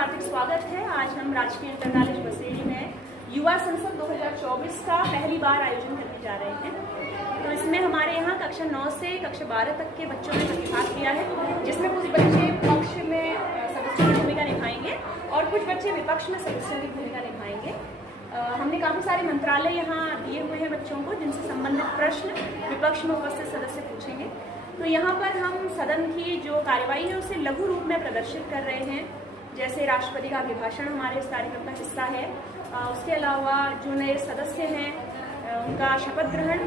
हार्दिक स्वागत है। आज हम राजकीय इंटर कॉलेज बसेली में युवा संसद 2024 का पहली बार आयोजन करने जा रहे हैं। तो इसमें हमारे यहाँ कक्षा 9 से कक्षा 12 तक के बच्चों ने प्रतिभाग किया है, जिसमें कुछ बच्चे पक्ष में सदस्यों की भूमिका निभाएंगे और कुछ बच्चे विपक्ष में सदस्यों की भूमिका निभाएंगे। हमने काफ़ी सारे मंत्रालय यहाँ दिए हुए हैं बच्चों को, जिनसे संबंधित प्रश्न विपक्ष में उपस्थित सदस्य पूछेंगे। तो यहाँ पर हम सदन की जो कार्यवाही है उसे लघु रूप में प्रदर्शित कर रहे हैं, जैसे राष्ट्रपति का अभिभाषण हमारे इस कार्यक्रम का हिस्सा है। उसके अलावा जो नए सदस्य हैं उनका शपथ ग्रहण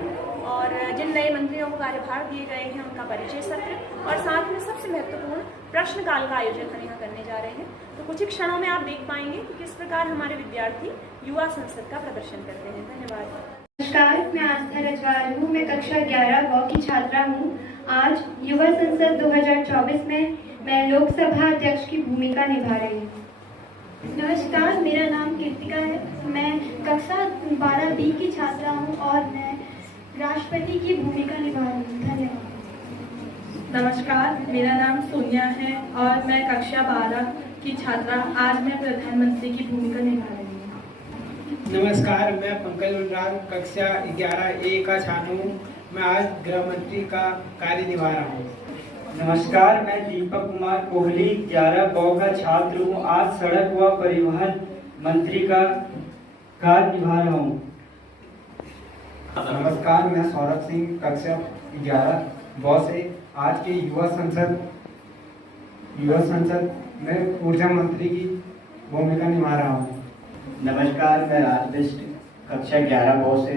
और जिन नए मंत्रियों को कार्यभार दिए गए हैं उनका परिचय सत्र और साथ में सबसे महत्वपूर्ण प्रश्नकाल का आयोजन हम यहाँ करने जा रहे हैं। तो कुछ ही क्षणों में आप देख पाएंगे कि किस प्रकार हमारे विद्यार्थी युवा संसद का प्रदर्शन करते हैं। धन्यवाद। नमस्कार, मैं आस्था रजवार हूँ। मैं कक्षा 11 व की छात्रा हूँ। आज युवा संसद 2024 में मैं लोकसभा अध्यक्ष की भूमिका निभा रही हूँ। नमस्कार, मेरा नाम कीर्तिका है। मैं कक्षा 12B की छात्रा हूँ और मैं राष्ट्रपति की भूमिका निभा रही हूँ। धन्यवाद। नमस्कार, मेरा नाम सोनिया है और मैं कक्षा 12 की छात्रा। आज मैं प्रधानमंत्री की भूमिका निभा रही हूँ। नमस्कार, मैं पंकज उल्लाल कक्षा 11A का छात्र हूँ। मैं आज गृह मंत्री का कार्य निभा रहा हूँ। नमस्कार, मैं दीपक कुमार कोहली 11 का छात्र हूँ। आज सड़क व परिवहन मंत्री का कार्य निभा रहा हूँ। नमस्कार, मैं सौरभ सिंह कक्षा 11 से आज के युवा संसद में ऊर्जा मंत्री की भूमिका निभा रहा हूँ। नमस्कार, मैं राजबिष्ट कक्षा 11 से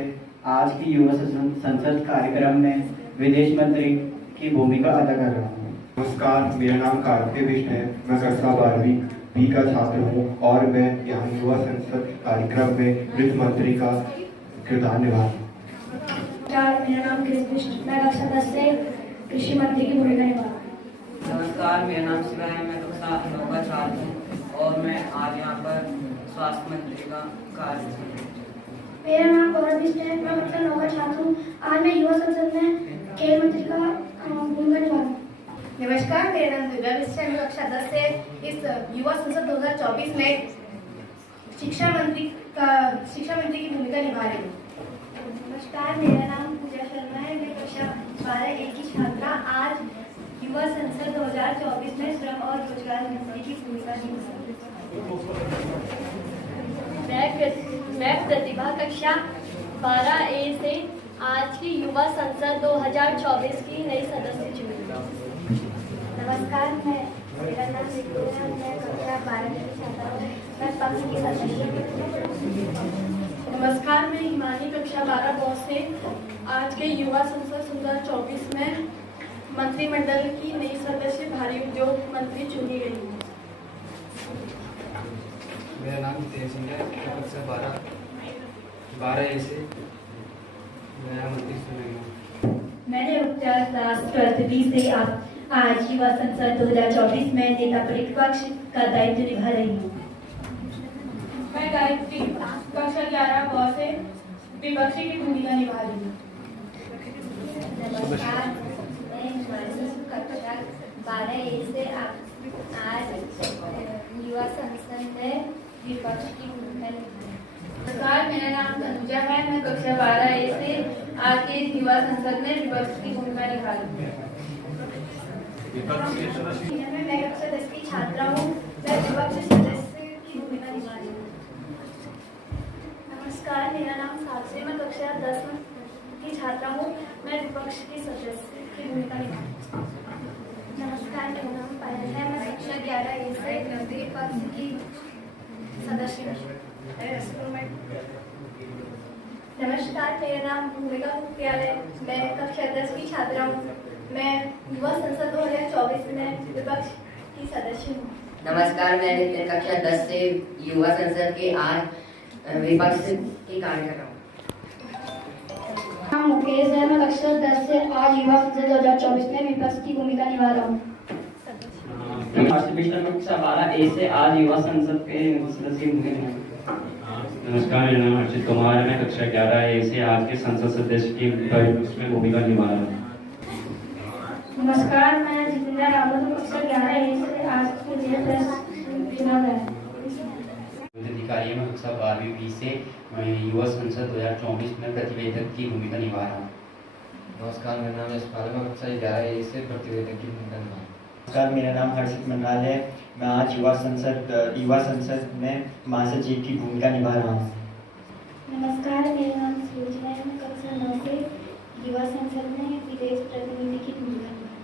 आज की युवा संसद कार्यक्रम में विदेश मंत्री की भूमिका अदा कर रहा हूँ। नमस्कार, मेरा नाम कार्तिक विष्णु है। मैं कक्षा 12B का छात्र हूँ और मैं यहाँ युवा संसद कार्यक्रम में वित्त मंत्री का किरदार निभा रहा हूँ। मेरा नाम कृष्ण, मैं कक्षा 10 से कृषि मंत्री की भूमिका निभा रहा हूँ। नमस्कार, मेरा नाम शिवा है। मैं कक्षा 9 का छात्र हूँ और मैं आज यहाँ पर स्वास्थ्य मंत्री का कार्य। मेरा नाम गौरव बिष्ट है। मैं कक्षा 9 का छात्र हूँ। आज मैं युवा संसद में खेल मंत्री का भूमिका निभा रहा हूँ। नमस्कार, मेरा नाम दुर्गा बिष्ट है। मैं कक्षा 10 से इस युवा संसद 2024 में शिक्षा मंत्री की भूमिका निभा रही हूँ। नमस्कार, मेरा नाम पूजा शर्मा है। मैं कक्षा 12A की छात्रा। आज युवा संसद 2024 में श्रम और रोजगार मंत्री की भूमिका निभा रही हूँ। मैं प्रतिभा कक्षा 12A से आज की युवा संसद 2024 की नई सदस्य चुनी। नमस्कार, मेरा नाम रितु है। मैं कक्षा 12 की छात्रा हूँ। मैं पक्ष की सदस्य हूँ। नमस्कार, मैं हिमानी कक्षा 12 से आज के युवा संसद 2024 में मंत्रिमंडल की नई सदस्य भारी उद्योग मंत्री चुनी गई हूँ। मेरा नाम तेज सिंह है। मैं कक्षा 12A से नया मंत्री चुना गया। मैंने उपचार राष्ट्र अतिथि से आज युवा संसद 2024 में नेता प्रतिपक्ष का दायित्व निभा रही हूँ। मैं गायत्री कक्षा 11 से विपक्षी की भूमिका निभा रही हूँ। नमस्कार, मैं हिमानी कक्षा 12A से आज युवा संसद में विपक्ष की भूमिका निभा। नमस्कार, मेरा नाम तनुजा है। मैं कक्षा 12A से आज के युवा संसद में विपक्ष की भूमिका निभा रही हूँ। मैं कक्षा 10 की छात्रा हूँ। मैं विपक्ष सदस्य की भूमिका निभा रही हूँ। नमस्कार, मेरा नाम साक्षी। मैं कक्षा 10 की छात्रा हूँ। मैं विपक्ष की सदस्य की भूमिका निभा रही हूँ। नमस्कार, मेरा नाम पायल है। मैं कक्षा 11A से विपक्ष की सदस्य हूँ। नमस्कार, मेरा नाम भूमिका मुखियाल है। मैं कक्षा 10 की छात्रा हूँ। मैं युवा संसद 2024 में विपक्ष की सदस्य हूँ। नमस्कार, मैं नितिन कक्षा 10 से युवा संसद के आज विपक्ष की कार्य कर रहा हूँ। मुकेश है। मैं कक्षा 10 से आज युवा संसद 2024 में विपक्ष की भूमिका निभा रहा हूँ। कक्षा 12A से आज युवा संसद के सदस्य की भूमिका निभा रहा हूँ। नमस्कार, मेरा नाम अर्चित कुमार है। मैं कक्षा 11A से आज के संसद सदस्य की में भूमिका निभा रहा हूँ। नमस्कार, मैं जितेंद्र रावत कक्षा 11A से आज के अधिकारी में कक्षा 12वीं बी से मैं युवा संसद 2024 में प्रतिवेदक की भूमिका निभा रहा हूँ। नमस्कार, मेरा नाम यशपाल है। मैं कक्षा 11A से प्रतिवेदक की भूमिका निभा रहा हूँ। नमस्कार, मेरा नाम हर्षित मंडाल है। मैं आज युवा संसद में महासचिव की भूमिका निभा रहा हूँ। नमस्कार, मेरा नाम सूरज है। मैं कक्षा 9 से युवा संसद में विदेश प्रतिनिधि की भूमिका निभा रहा हूँ।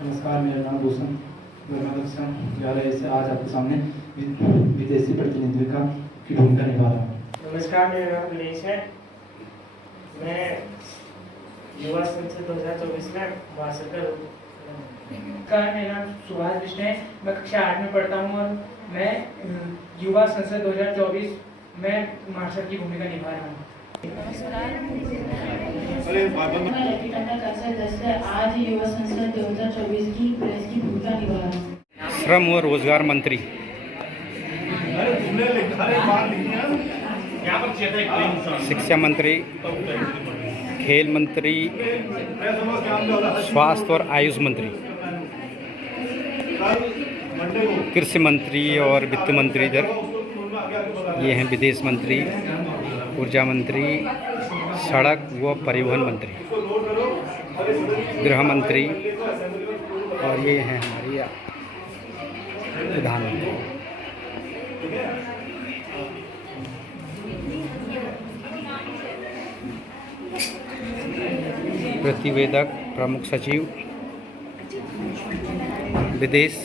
नमस्कार, मेरा नाम भूषण, मैं कक्षा 11A से आज आपके सामने विदेशी प्रतिनिधि की भूमिका निभा रहा हूँ। नमस्कार, मेरा नाम लेश है। मैं युवा संसद 2024 में महासचिव हूँ। नमस्कार, मेरा नाम सुभाष कृष्ण है। मैं कक्षा 8 में पढ़ता हूँ और मैं युवा संसद 2024 में महासचिव की भूमिका निभा रहा हूँ। मैं लकी टंडन कक्षा 10 से आज युवा संसद 2024 की प्रेस की भूमिका निभा रहा हूँ। श्रम व रोजगार मंत्री, शिक्षा मंत्री, खेल मंत्री, स्वास्थ्य और आयुष मंत्री, कृषि मंत्री और वित्त मंत्री इधर ये हैं, विदेश मंत्री, ऊर्जा मंत्री, सड़क व परिवहन मंत्री, गृह मंत्री और ये हैं हमारी प्रधानमंत्री। प्रतिवेदक, प्रमुख सचिव, विदेश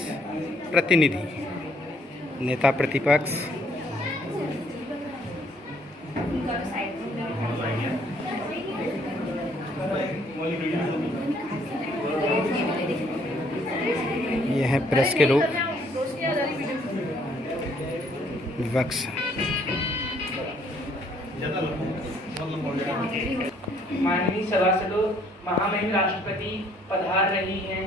प्रतिनिधि, नेता प्रतिपक्ष, ये हैं प्रेस के लोग, विपक्ष। माननीय सभासदों, महामहिम राष्ट्रपति पधार रही हैं।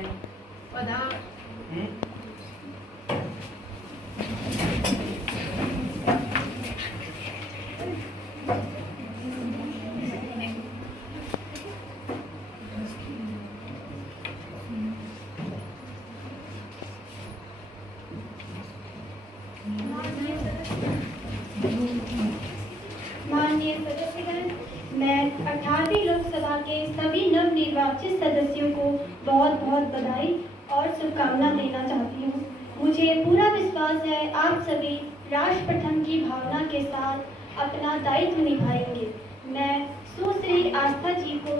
माननीय सदस्यगण, मैं 18वीं लोकसभा के सभी नवनिर्वाचित सदस्यों को बहुत बहुत बधाई और शुभकामना देना चाहती हूँ। मुझे पूरा विश्वास है आप सभी राष्ट्र प्रथम की भावना के साथ अपना दायित्व निभाएंगे। मैं सुश्री आस्था जी को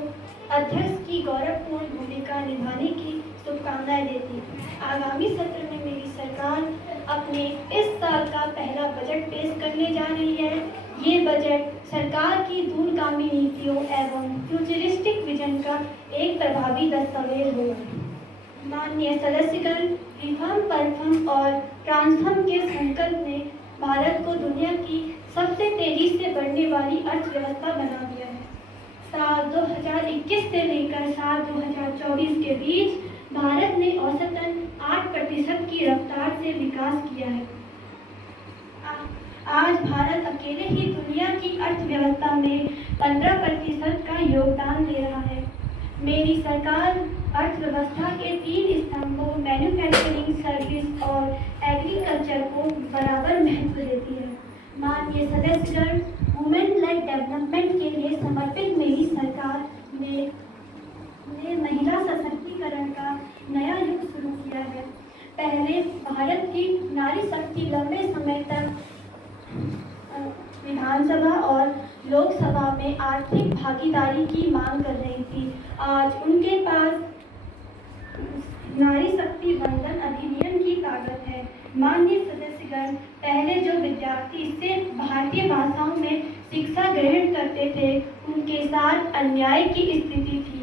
अध्यक्ष की गौरवपूर्ण भूमिका निभाने की शुभकामनाएं देती हूँ। आगामी सत्र में मेरी सरकार अपने इस साल का पहला बजट पेश करने जा रही है। ये बजट सरकार की दूरगामी नीतियों एवं फ्यूचरिस्टिक विजन का एक प्रभावी दस्तावेज होगा। माननीय सदस्यगण, रिफॉर्म, परफॉर्म और ट्रांसफॉर्म के संकल्प ने भारत को दुनिया की सबसे तेजी से बढ़ने वाली अर्थव्यवस्था बना दिया है। साल 2021 से लेकर साल 2024 के बीच भारत ने औसतन 8% की रफ्तार से विकास किया है। आज भारत अकेले ही दुनिया की अर्थव्यवस्था में 15% का योगदान दे रहा है। मेरी सरकार अर्थव्यवस्था के 3 स्तंभों मैन्युफैक्चरिंग, सर्विस और एग्रीकल्चर को बराबर महत्व देती है। माननीय सदस्यगण, वुमेन लाइफ डेवलपमेंट के लिए समर्पित मेरी सरकार ने महिला सशक्तिकरण का नया युग शुरू किया है। पहले भारत की नारी शक्ति लंबे समय तक विधानसभा और लोकसभा में आर्थिक भागीदारी की मांग कर रही थी। आज उनके पास नारी शक्ति वंदन अधिनियम की ताकत है। माननीय सदस्यगण, पहले जो विद्यार्थी सिर्फ भारतीय भाषाओं में शिक्षा ग्रहण करते थे, उनके साथ अन्याय की स्थिति थी।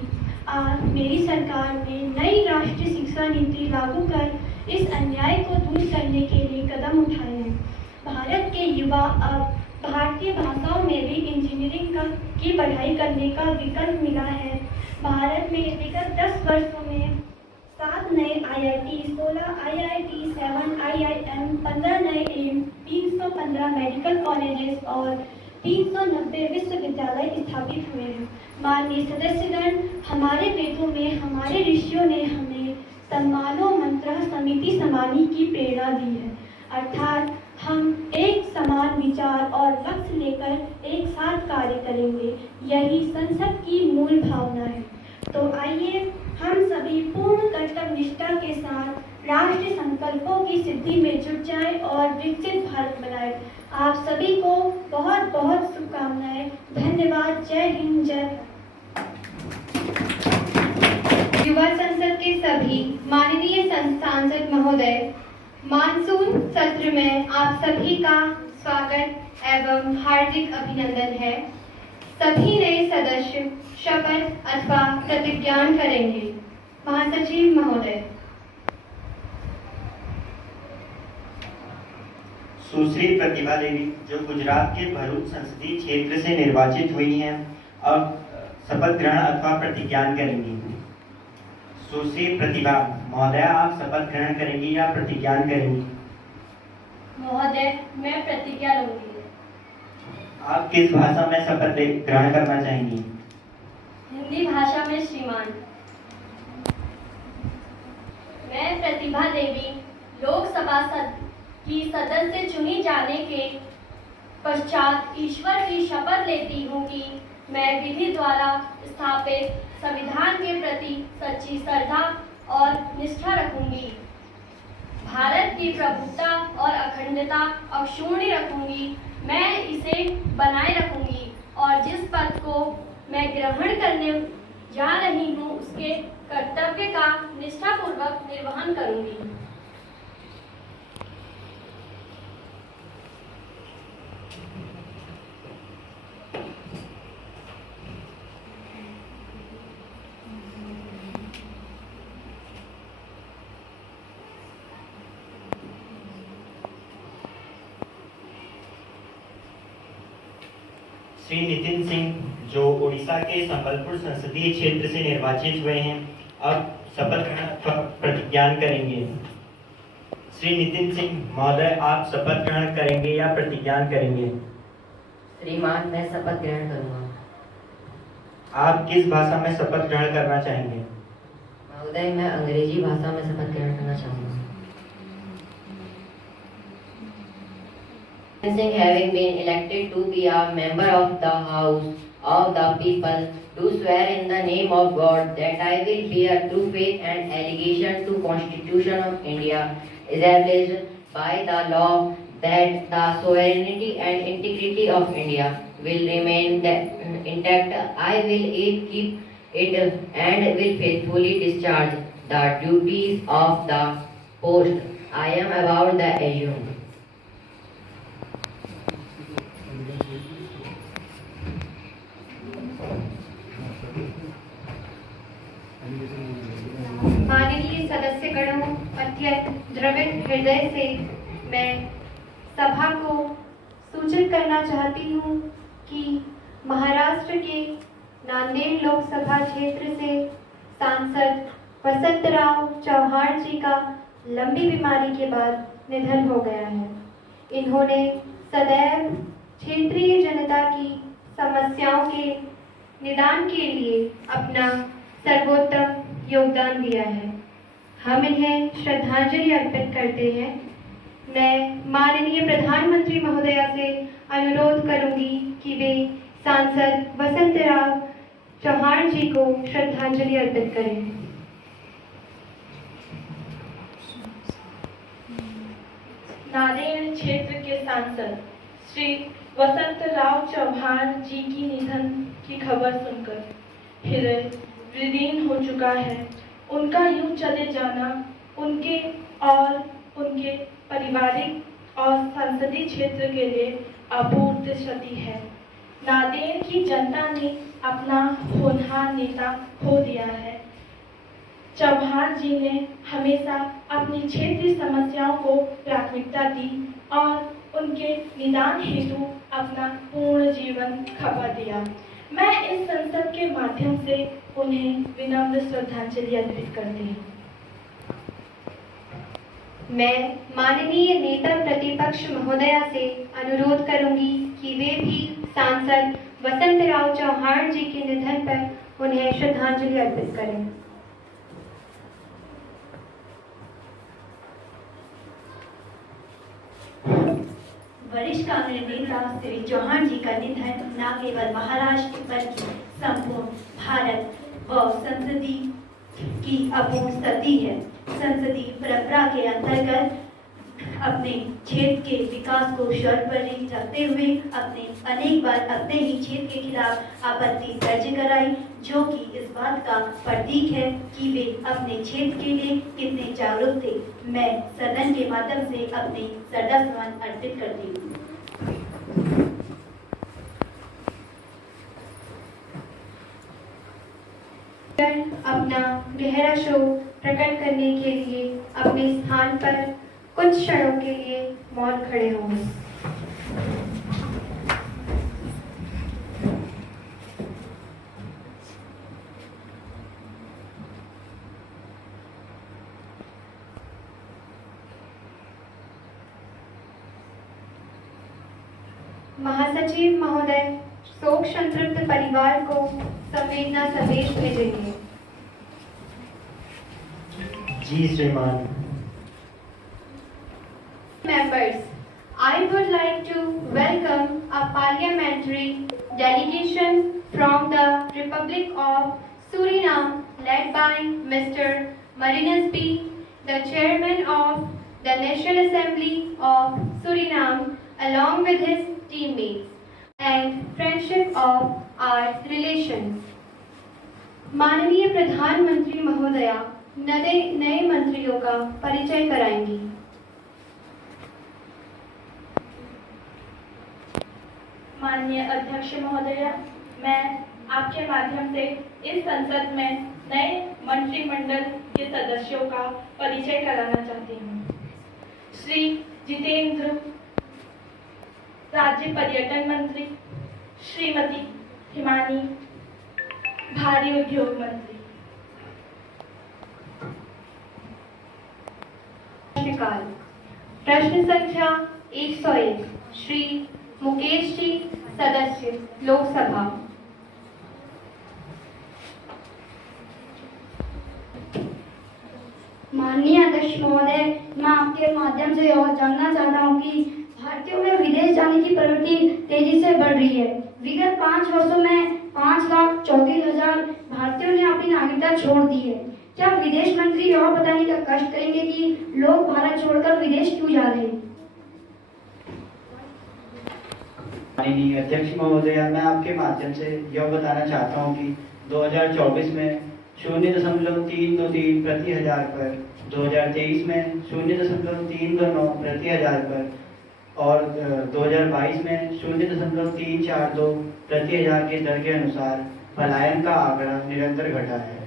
आज मेरी सरकार ने नई राष्ट्रीय शिक्षा नीति लागू कर इस अन्याय को दूर करने के लिए कदम उठाए हैं। भारत के युवा अब भारतीय भाषाओं में भी इंजीनियरिंग की पढ़ाई करने का विकल्प मिला है। भारत में विगत 10 वर्षों में 7 नए IIT, 16 IIT, 7 IIM, 15 नए एम्स, 315 मेडिकल कॉलेजेस और 390 विश्वविद्यालय स्थापित हुए हैं। माननीय सदस्यगण, हमारे वेदों में हमारे ऋषियों ने हमें सम्मानो मंत्र समिति समानी की प्रेरणा दी है, अर्थात हम एक समान विचार और लक्ष्य लेकर एक साथ कार्य करेंगे। यही संसद की मूल भावना है। तो आइए हम सभी पूर्ण कर्तव्य निष्ठा के साथ राष्ट्रीय संकल्पों की सिद्धि में जुट जाएं और विकसित भारत बनाएं। आप सभी को बहुत बहुत शुभकामनाएं। धन्यवाद। जय हिंद, जय। युवा संसद के सभी माननीय सांसद महोदय, मानसून सत्र में आप सभी का स्वागत एवं हार्दिक अभिनंदन है। सभी नए सदस्य शपथ अथवा प्रतिज्ञान करेंगे। महासचिव महोदय। सुश्री प्रतिभा देवी जो गुजरात के भरूच संसदीय क्षेत्र से निर्वाचित हुई हैं, अब शपथ ग्रहण अथवा प्रतिज्ञान करेंगी। सुश्री प्रतिभा महोदय, आप शपथ ग्रहण करेंगी या प्रतिज्ञान करेंगी? महोदय, मैं प्रतिज्ञा लूंगी। आप किस भाषा में शपथ ग्रहण करना चाहेंगी? हिंदी भाषा में श्रीमान। मैं प्रतिभा देवी लोकसभा की सदस्य चुनी जाने के पश्चात ईश्वर की शपथ लेती हूँ कि मैं विधि द्वारा स्थापित संविधान के प्रति सच्ची श्रद्धा और निष्ठा रखूंगी, भारत की प्रभुता और अखंडता अक्षुण्ण रखूंगी, मैं इसे बनाए रखूंगी और जिस पद को मैं ग्रहण करने जा रही हूँ उसके कर्तव्य का निष्ठापूर्वक निर्वहन करूंगी। श्री नितिन सिंह जो उड़ीसा के संबलपुर संसदीय क्षेत्र से निर्वाचित हुए हैं, अब शपथ ग्रहण प्रतिज्ञान करेंगे। श्री नितिन सिंह महोदय, आप शपथ ग्रहण करेंगे या प्रतिज्ञान करेंगे? श्रीमान, मैं शपथ ग्रहण करूंगा। आप किस भाषा में शपथ ग्रहण करना चाहेंगे? महोदय, मैं अंग्रेजी भाषा में शपथ ग्रहण करना चाहूंगा। Singh, having been elected to be a member of the House of the People, do swear in the name of God that I will bear true faith and allegiance to Constitution of India, established by the law, that the sovereignty and integrity of India will remain intact. I will keep it and will faithfully discharge the duties of the post I am about to assume. माननीय सदस्यगणों, अत्यंत द्रविड़ हृदय से मैं सभा को सूचित करना चाहती हूँ कि महाराष्ट्र के नांदेड़ लोकसभा क्षेत्र से सांसद वसंतराव चौहान जी का लंबी बीमारी के बाद निधन हो गया है। इन्होंने सदैव क्षेत्रीय जनता की समस्याओं के निदान के लिए अपना सर्वोत्तम योगदान दिया है। हम इन्हें श्रद्धांजलि अर्पित करते हैं। मैं माननीय प्रधानमंत्री महोदया से अनुरोध करूंगी कि वे सांसद वसंतराव चौहान जी को श्रद्धांजलि अर्पित करें। नांदेड़ क्षेत्र के सांसद श्री वसंतराव चौहान जी की निधन की खबर सुनकर हृदय विदीर्ण हो चुका है। उनका यूं चले जाना उनके और उनके पारिवारिक और संसदीय क्षेत्र के लिए अपूर्व क्षति है। नांदेड़ की जनता ने अपना होनहार नेता खो दिया है। चौहान जी ने हमेशा अपनी क्षेत्रीय समस्याओं को प्राथमिकता दी और उनके निदान हेतु अपना पूर्ण जीवन खपा दिया। मैं इस संसद के माध्यम से उन्हें विनम्र श्रद्धांजलि अर्पित करती हूँ। मैं माननीय नेता प्रतिपक्ष महोदया से अनुरोध करूंगी कि वे भी सांसद वसंतराव चौहान जी के निधन पर उन्हें श्रद्धांजलि अर्पित करें। वरिष्ठ कांग्रेस नेता श्री चौहान जी का निधन न केवल महाराष्ट्र बल्कि संपूर्ण भारत व संसदीय की अपूर्ण क्षति है। संसदीय परंपरा के अंतर्गत अपने क्षेत्र के विकास को सर्वोपरि रखते हुए अपने अनेक बार अपने ही क्षेत्र के खिलाफ आपत्ति दर्ज कराई, जो कि इस बात का प्रतीक है कि वे अपने क्षेत्र के लिए कितने जागरूक थे। मैं सदन के माध्यम से अपने श्रद्धासुमन अर्पित करती हूँ। अपना गहरा शोक प्रकट करने के लिए अपने स्थान पर कुछ क्षणों के लिए मौन खड़े होंगे। महासचिव महोदय शोक संतृप्त परिवार को संवेदना संदेश भेजेंगे। जी श्रीमान। Members, I would like to welcome a parliamentary delegation from the Republic of Suriname led by Mr. Marinus B., the Chairman of the National Assembly of Suriname, along with his teammates, and friendship of our relations. माननीय प्रधानमंत्री महोदया नए मंत्रियों का परिचय कराएंगी। माननीय अध्यक्ष महोदया, मैं आपके माध्यम से इस संसद में नए मंत्रिमंडल के सदस्यों का परिचय कराना चाहती हूँ। श्री जितेंद्र, राज्य पर्यटन मंत्री। श्रीमती हिमानी, भारी उद्योग मंत्री। प्रश्न संख्या 101 श्री मुकेश जी, सदस्य लोकसभा। माननीय अध्यक्ष महोदय, मैं आपके माध्यम से यह जानना चाहता हूं कि भारतीयों में विदेश जाने की प्रवृत्ति तेजी से बढ़ रही है। विगत 5 वर्षों में 5,34,000 भारतीयों ने अपनी नागरिकता छोड़ दी है। क्या विदेश मंत्री यह बताने का कष्ट करेंगे कि लोग भारत छोड़कर विदेश क्यों जा रहे हैं? माननीय अध्यक्ष महोदया, मैं आपके माध्यम से यह बताना चाहता हूं कि 2024 में 0.323 प्रति हजार पर, 2023 में 0.329 प्रति हजार पर और 2022 में 0.342 प्रति हजार के दर के अनुसार पलायन का आंकड़ा निरंतर घटा है।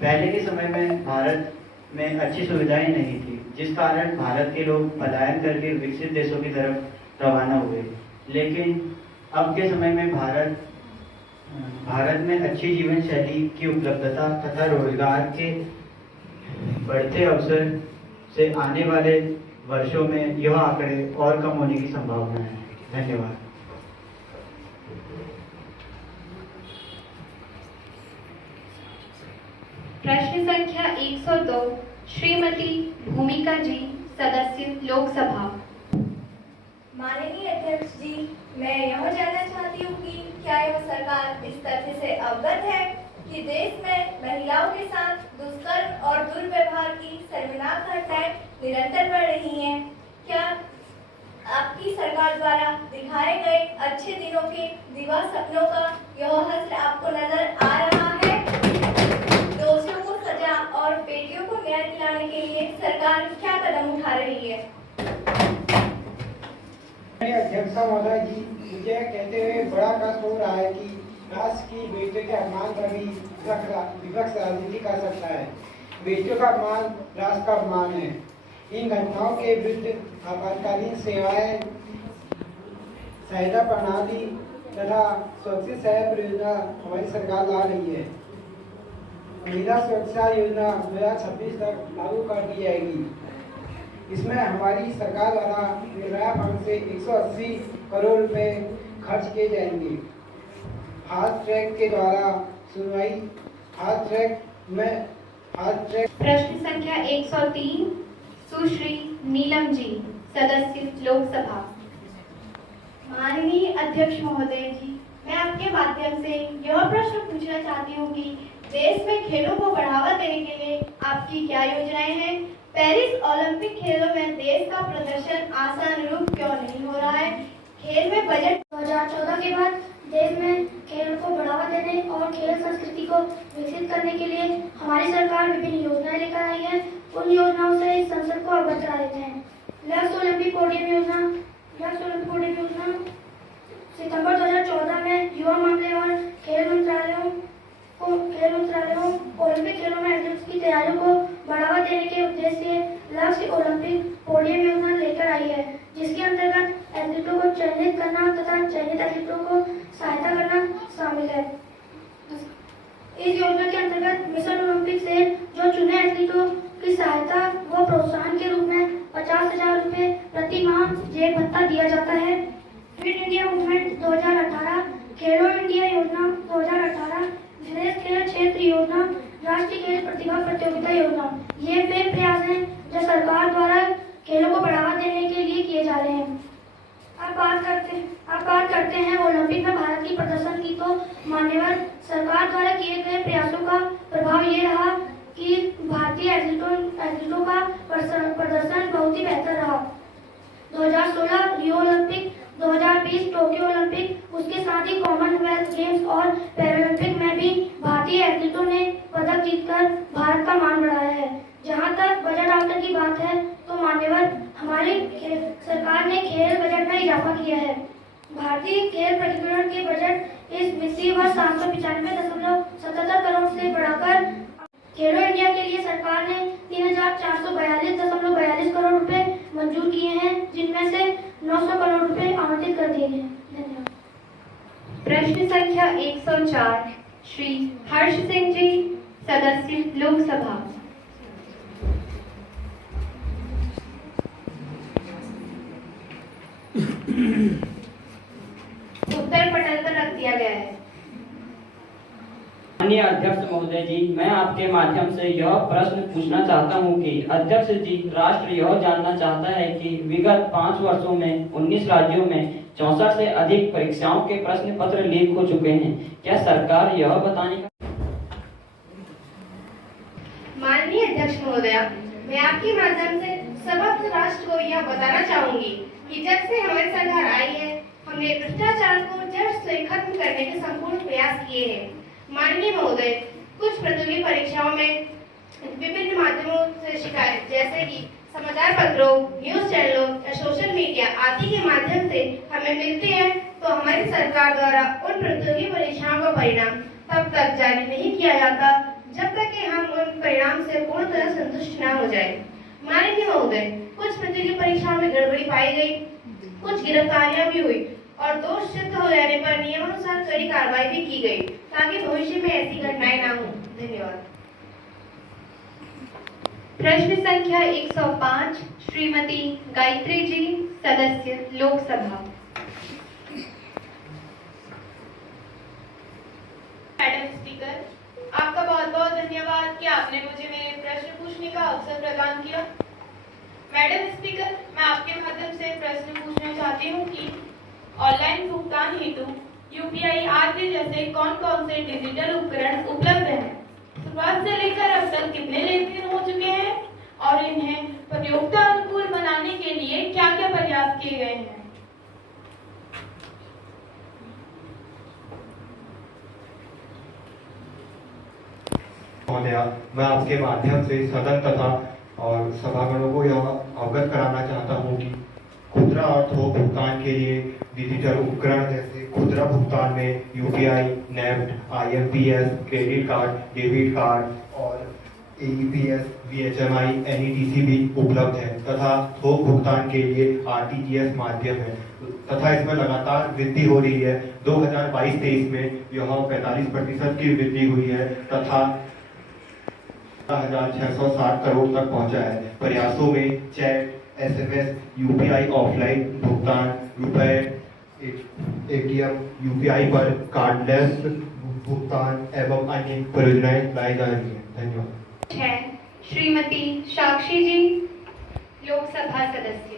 पहले के समय में भारत में अच्छी सुविधाएं नहीं थी, जिस कारण भारत के लोग पलायन करके विकसित देशों की तरफ रवाना हुए। लेकिन अब के समय में भारत में अच्छी जीवन शैली की उपलब्धता तथा रोजगार के बढ़ते अवसर से आने वाले वर्षों में यह आंकड़े और कम होने की संभावना है। धन्यवाद। प्रश्न संख्या 102 श्रीमती भूमिका जी, सदस्य लोकसभा। माननीय अध्यक्ष जी, मैं यह जानना चाहती हूँ कि क्या यह सरकार इस तथ्य से अवगत है कि देश में महिलाओं के साथ दुष्कर्म और दुर्व्यवहार की शर्मनाक घटनाएं निरंतर बढ़ रही हैं? क्या आपकी सरकार द्वारा दिखाए गए अच्छे दिनों के दिवा सपनों का यह हश्र आपको नजर आ रहा है? दोषियों को सजा और बेटियों को न्याय दिलाने के लिए सरकार क्या कदम उठा रही है? अध्यक्ष महोदय जी, मुझे कहते हुए बड़ा कष्ट हो रहा है कि राष्ट्र की बेटियों के अपमान पर भी विपक्ष राजनीति कर सकता है। बेटियों का अपमान राष्ट्र का अपमान है। इन घटनाओं के विरुद्ध आपातकालीन सेवाएं, सहायता प्रणाली तथा सुरक्षित शहर परियोजना हमारी सरकार ला रही है। महिला सुरक्षा योजना 2026 तक लागू कर दी जाएगी। इसमें हमारी सरकार द्वारा निर्भया फंड से 180 करोड़ रुपए खर्च किए जाएंगे। फास्ट ट्रैक के द्वारा सुनवाई, फास्ट ट्रैक। प्रश्न संख्या 103 सुश्री नीलम जी, सदस्य लोकसभा। माननीय अध्यक्ष महोदय जी, मैं आपके माध्यम से यह प्रश्न पूछना चाहती हूँ कि देश में खेलों को बढ़ावा देने के लिए आपकी क्या योजनाएं हैं? पेरिस ओलंपिक खेलों में देश का प्रदर्शन आशानुरूप क्यों नहीं हो रहा है? खेल में बजट 2014 के बाद देश में खेल को बढ़ावा देने और खेल संस्कृति को विकसित करने के लिए हमारी सरकार विभिन्न योजनाएं लेकर आई है। उन योजनाओं से इस संसद को अवगत करा देते हैं। लक्ष्य ओलंपिक पोडियम योजना सितंबर 2014 में युवा मामले और खेल मंत्रालयों ओलंपिक खेलों में एथलीट्स की तैयारियों को बढ़ावा देने के उद्देश्य से लक्ष्य ओलंपिक पोडियम योजना लेकर आई है, जिसके अंतर्गत एथलीटों को चयनित करना तथा चयनित एथलीटों को सहायता करना शामिल है। इस योजना के अंतर्गत मिशन ओलंपिक से जो चुने एथलीटों की सहायता व प्रोत्साहन के रूप में 50,000 रुपए प्रति माह जेब भत्ता दिया जाता है। फिट इंडिया मूवमेंट 2018, खेलो इंडिया योजना 2018, विदेश खेल क्षेत्र योजना, राष्ट्रीय खेल प्रतिभा प्रतियोगिता योजना, ये वे प्रयास हैं जो सरकार द्वारा खेलों को बढ़ावा देने के लिए किए जा रहे हैं। अब बात करते हैं ओलंपिक में भारत की प्रदर्शन की, तो मान्यवर सरकार द्वारा किए गए प्रयासों का प्रभाव ये रहा कि भारतीय एथलीटों का प्रदर्शन बहुत ही बेहतर रहा। 2016 रियो ओलंपिक, 2020 टोक्यो ओलंपिक, उसके साथ ही कॉमनवेल्थ गेम्स और पैरालंपिक में भी भारतीय एथलीटों ने पदक जीतकर भारत का मान बढ़ाया है। जहां तक बजट आवंटन की बात है तो मान्यवर हमारी सरकार ने खेल बजट में इजाफा किया है। भारतीय खेल प्राधिकरण के बजट इस वित्तीय वर्ष 795.77 करोड़ से बढ़ाकर खेलो इंडिया के लिए सरकार ने 3,442.42 करोड़ रुपए मंजूर किए हैं, जिनमें से 900 करोड़ रुपए आवंटित कर दिए हैं। धन्यवाद। प्रश्न संख्या 104 श्री हर्ष सिंह जी, सदस्य लोकसभा। उत्तर पटल पर रख दिया गया है। माननीय अध्यक्ष महोदय जी, मैं आपके माध्यम से यह प्रश्न पूछना चाहता हूं कि अध्यक्ष जी, राष्ट्र यह जानना चाहता है कि विगत 5 वर्षों में 19 राज्यों में 64 से अधिक परीक्षाओं के प्रश्न पत्र लीक हो चुके हैं। क्या सरकार यह बताने का? माननीय अध्यक्ष महोदया, मैं आपके माध्यम से समस्त राष्ट्र को यह बताना चाहूंगी कि जब से हमारी सरकार आई है, हमने भ्रष्टाचार को जड़ से खत्म करने के संपूर्ण प्रयास किए हैं। माननीय महोदय, कुछ प्रतियोगी परीक्षाओं में विभिन्न माध्यमों से शिकायत, जैसे कि समाचार पत्रों, न्यूज चैनलों या सोशल मीडिया आदि के माध्यम से हमें मिलती है, तो हमारी सरकार द्वारा उन प्रतियोगी परीक्षाओं का परिणाम तब तक जारी नहीं किया जाता जब तक कि हम उन परिणाम से पूर्ण तरह संतुष्ट न हो जाए। माननीय महोदय, कुछ प्रतियोगी परीक्षाओं में गड़बड़ी पाई गई, कुछ गिरफ्तारियां भी हुई और दोष सिद्ध हो जाने पर नियमानुसार कड़ी कार्रवाई भी की गई, ताकि भविष्य में ऐसी घटनाएं न हो। धन्यवाद। प्रश्न संख्या 105 श्रीमती गायत्री जी, सदस्य लोकसभा। मैडम स्पीकर, आपका बहुत बहुत धन्यवाद कि आपने मुझे मेरे प्रश्न पूछने का अवसर प्रदान किया। मैडम स्पीकर, मैं आपके माध्यम से प्रश्न पूछना चाहती हूँ कि ऑनलाइन भुगतान हेतु यूपीआई आदि जैसे कौन कौन से डिजिटल उपकरण उपलब्ध हैं? शुरुआत से लेकर अब तक कितने लेनदेन हो चुके हैं और इन्हें प्रतियोगिता अनुकूल बनाने के लिए क्या क्या प्रयास किए गए हैं? महोदया, मैं आपके माध्यम से सदन तथा और सभागणों को यह अवगत कराना चाहता हूँ कि खुदरा और थोक भुगतान के लिए डिजिटल उपकरण जैसे खुदरा भुगतान में UPI, NEFT, IMPS, credit card, debit card और AEPS, VHMI, NETC भी उपलब्ध है तथा थोक भुगतान के लिए RTGS माध्यम है तथा इसमें लगातार वृद्धि हो रही है। 2022-23 में यह 45% की वृद्धि हुई है तथा 1660 करोड़ तक पहुंचा है। प्रयासों में चेक, SMS, UPI ऑफलाइन भुगतान, रुपए, ATM, UPI पर कार्डलेस भुगतान एवं अन्य परियोजनाएं लाई जा रही हैं। धन्यवाद। श्रीमती साक्षी जी, लोकसभा सदस्य।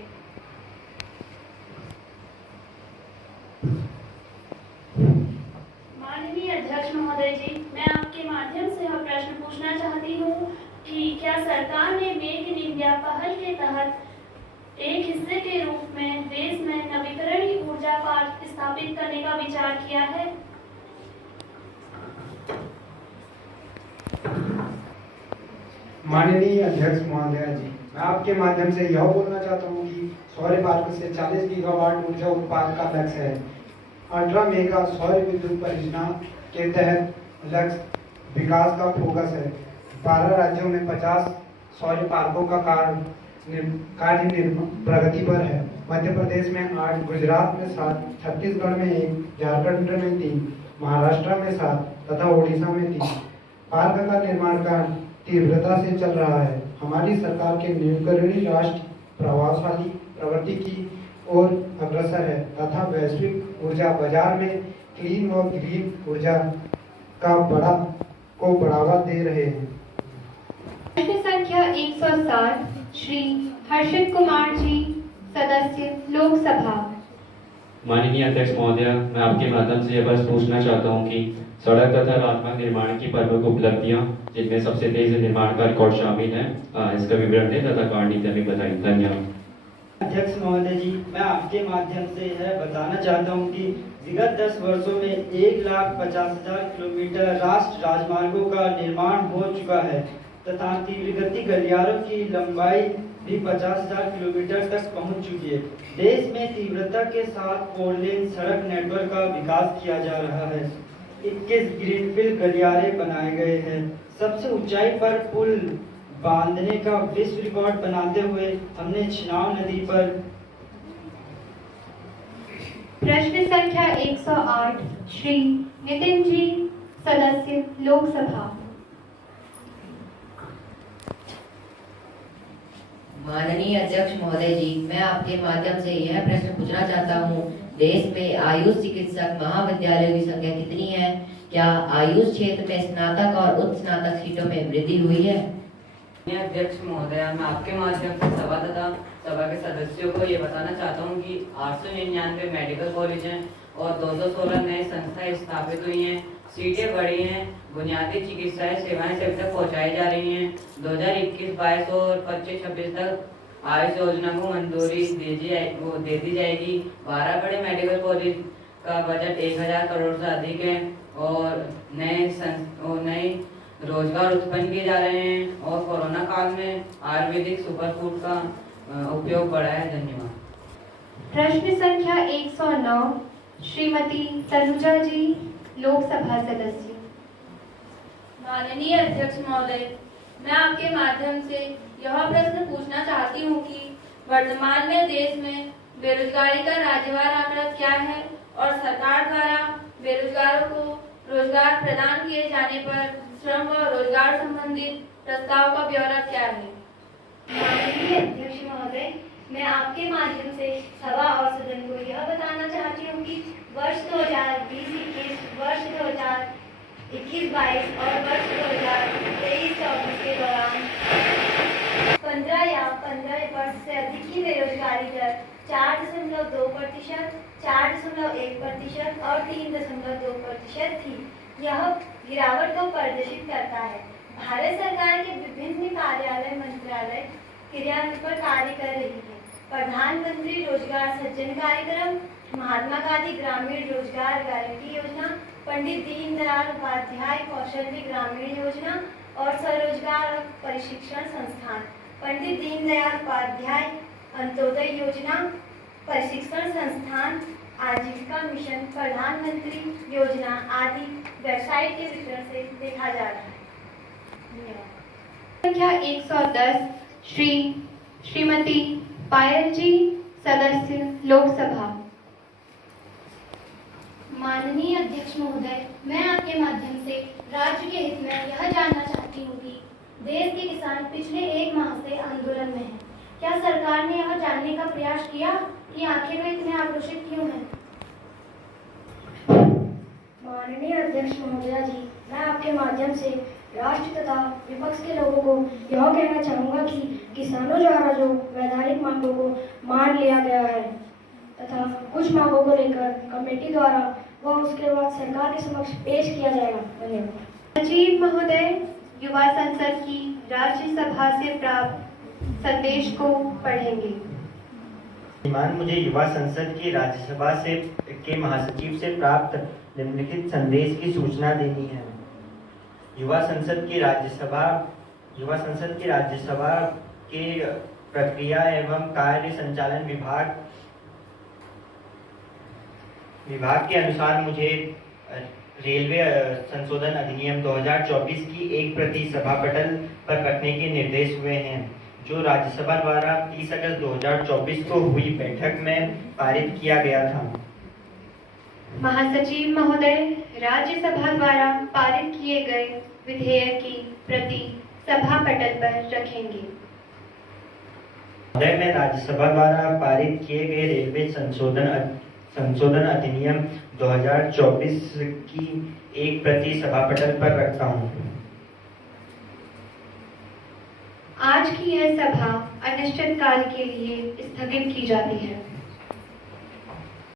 एक हिस्से के रूप में देश में नवीकरणीय ऊर्जा पार्क स्थापित करने का विचार किया है। माननीय अध्यक्ष महोदया जी, मैं आपके माध्यम से यह बोलना चाहता हूँ कि सौर पार्क से 40 गीगावाट ऊर्जा उत्पादन का लक्ष्य है। 18 मेगा सौर विद्युत परियोजना के तहत लक्ष्य विकास का फोकस है। 12 राज्यों में 50 सौर पार्कों का कार्य प्रगति पर है। मध्य प्रदेश में 8, गुजरात में 7, छत्तीसगढ़ में 1, झारखंड में 3, महाराष्ट्र में 7 तथा ओडिशा में 3। पार्क का निर्माण कार्य तीव्रता से चल रहा है। हमारी सरकार के नवीकरणीय राष्ट्र प्रभावशाली प्रवृत्ति की ओर अग्रसर है तथा वैश्विक ऊर्जा बाजार में क्लीन और ग्रीन ऊर्जा का बढ़ावा दे रहे हैं। प्रश्न संख्या 160 श्री हर्षित कुमार जी, सदस्य लोकसभा। माननीय अध्यक्ष महोदय, मैं आपके माध्यम से यह बस पूछना चाहता हूं कि सड़क तथा राजमार्ग निर्माण की प्रमुख उपलब्धियां, जिनमें सबसे तेज निर्माण का रिकॉर्ड शामिल है, इसका विवरण दें तथा रणनीति भी बताएं। धन्यवाद। अध्यक्ष महोदय जी, मैं आपके माध्यम से यह बताना चाहता हूं कि विगत 10 वर्षों में 1,50,000 किलोमीटर राष्ट्रीय राजमार्गों का निर्माण हो चुका है तथा तीव्र गति गलियारों की लंबाई भी 50,000 किलोमीटर तक पहुंच चुकी है। देश में तीव्रता के साथ 4 लेन सड़क नेटवर्क का विकास किया जा रहा है। 21 ग्रीनफील्ड गलियारे बनाए गए हैं। सबसे ऊंचाई पर पुल बांधने का विश्व रिकॉर्ड बनाते हुए हमने चिनाब नदी पर। प्रश्न संख्या 108 श्री नितिन जी, सदस्य लोकसभा। माननीय अध्यक्ष महोदय जी, मैं आपके माध्यम से यह प्रश्न पूछना चाहता हूँ, देश में आयुष चिकित्सक महाविद्यालयों की संख्या कितनी है? क्या आयुष क्षेत्र में स्नातक और उच्च स्नातक सीटों में वृद्धि हुई है? अध्यक्ष महोदय, मैं आपके माध्यम से सभा तथा सभा के सदस्यों को ये बताना चाहता हूँ कि 899 मेडिकल कॉलेज हैं और 216 नए संस्थाएं स्थापित हुई हैं। सीटें बढ़ी हैं। बुनियादी चिकित्सा सेवाएं सभी तक पहुँचाई जा रही हैं। 2021-22 और 25-26 तक आयुष योजना को मंजूरी दे दी जाएगी। 12 बड़े मेडिकल कॉलेज का बजट 1000 करोड़ से अधिक है और नए रोजगार उत्पन्न किए जा रहे हैं और कोरोना काल में आयुर्वेदिक सुपरफूड का उपयोग बढ़ा है। धन्यवाद। प्रश्न संख्या 109 श्रीमती तनुजा जी, लोकसभा सदस्य। माननीय अध्यक्ष महोदय, मैं आपके माध्यम से यह प्रश्न पूछना चाहती हूँ कि वर्तमान में देश में बेरोजगारी का राज्यवार आंकड़ा क्या है और सरकार द्वारा बेरोजगारों को रोजगार प्रदान किए जाने पर श्रम व रोजगार संबंधित प्रस्ताव का ब्यौरा क्या है? माननीय अध्यक्ष महोदय, मैं आपके माध्यम से सभा और सदन को यह बताना चाहती हूँ कि वर्ष 2020-21, वर्ष 2021-22 और वर्ष 2023-24 के दौरान 15 या 15 वर्ष से अधिक की बेरोजगारी दर 4.2%, 4.1% और 3.2% थी। यह गिरावट को प्रदर्शित करता है। भारत सरकार के विभिन्न कार्यालय मंत्रालय क्रियान्वयन पर कार्य कर रही है। प्रधानमंत्री रोजगार सृजन कार्यक्रम, महात्मा गांधी ग्रामीण रोजगार गारंटी योजना, पंडित दीनदयाल उपाध्याय कौशल्य ग्रामीण योजना और स्वरोजगार प्रशिक्षण संस्थान, पंडित दीनदयाल उपाध्याय अंत्योदय योजना, प्रशिक्षण संस्थान, आजीविका मिशन, प्रधानमंत्री योजना आदि वेबसाइट के वितरण से देखा जा रहा है। संख्या 110 श्रीमती पायल जी, सदस्य लोकसभा। माननीय अध्यक्ष महोदय, मैं आपके माध्यम से राज्य के हित में यह जानना चाहती हूँ कि देश के किसान पिछले 1 माह से आंदोलन में हैं। क्या सरकार ने यह जानने का प्रयास किया कि आखिर वे इतने आक्रोशित क्यों हैं? माननीय अध्यक्ष महोदया जी, मैं आपके माध्यम से राष्ट्र तथा विपक्ष के लोगों को यह कहना चाहूँगा कि किसानों द्वारा जो वैधानिक मांगों को मान लिया गया है तथा कुछ मांगों को लेकर कमेटी द्वारा वह उसके बाद सरकार के समक्ष पेश किया जाएगा। धन्यवाद। राजीव महोदय युवा संसद की राज्यसभा से प्राप्त संदेश को पढ़ेंगे। श्रीमान, मुझे युवा संसद की राज्यसभा से के महासचिव से प्राप्त निम्नलिखित संदेश की सूचना देनी है। युवा संसद की राज्यसभा के प्रक्रिया एवं कार्य संचालन विभाग के अनुसार मुझे रेलवे संशोधन अधिनियम 2024 की एक प्रति सभापटल पर रखने के निर्देश हुए हैं, जो राज्यसभा द्वारा 30 अगस्त 2024 को हुई बैठक में पारित किया गया था। महासचिव महोदय, राज्यसभा द्वारा पारित किए गए विधेयक की प्रति सभा पटल पर रखेंगे। महोदय, मैं राज्यसभा द्वारा पारित किए गए रेलवे संशोधन अधिनियम 2024 की एक प्रति सभा पटल पर रखता हूँ। आज की यह सभा अनिश्चित काल के लिए स्थगित की जाती है।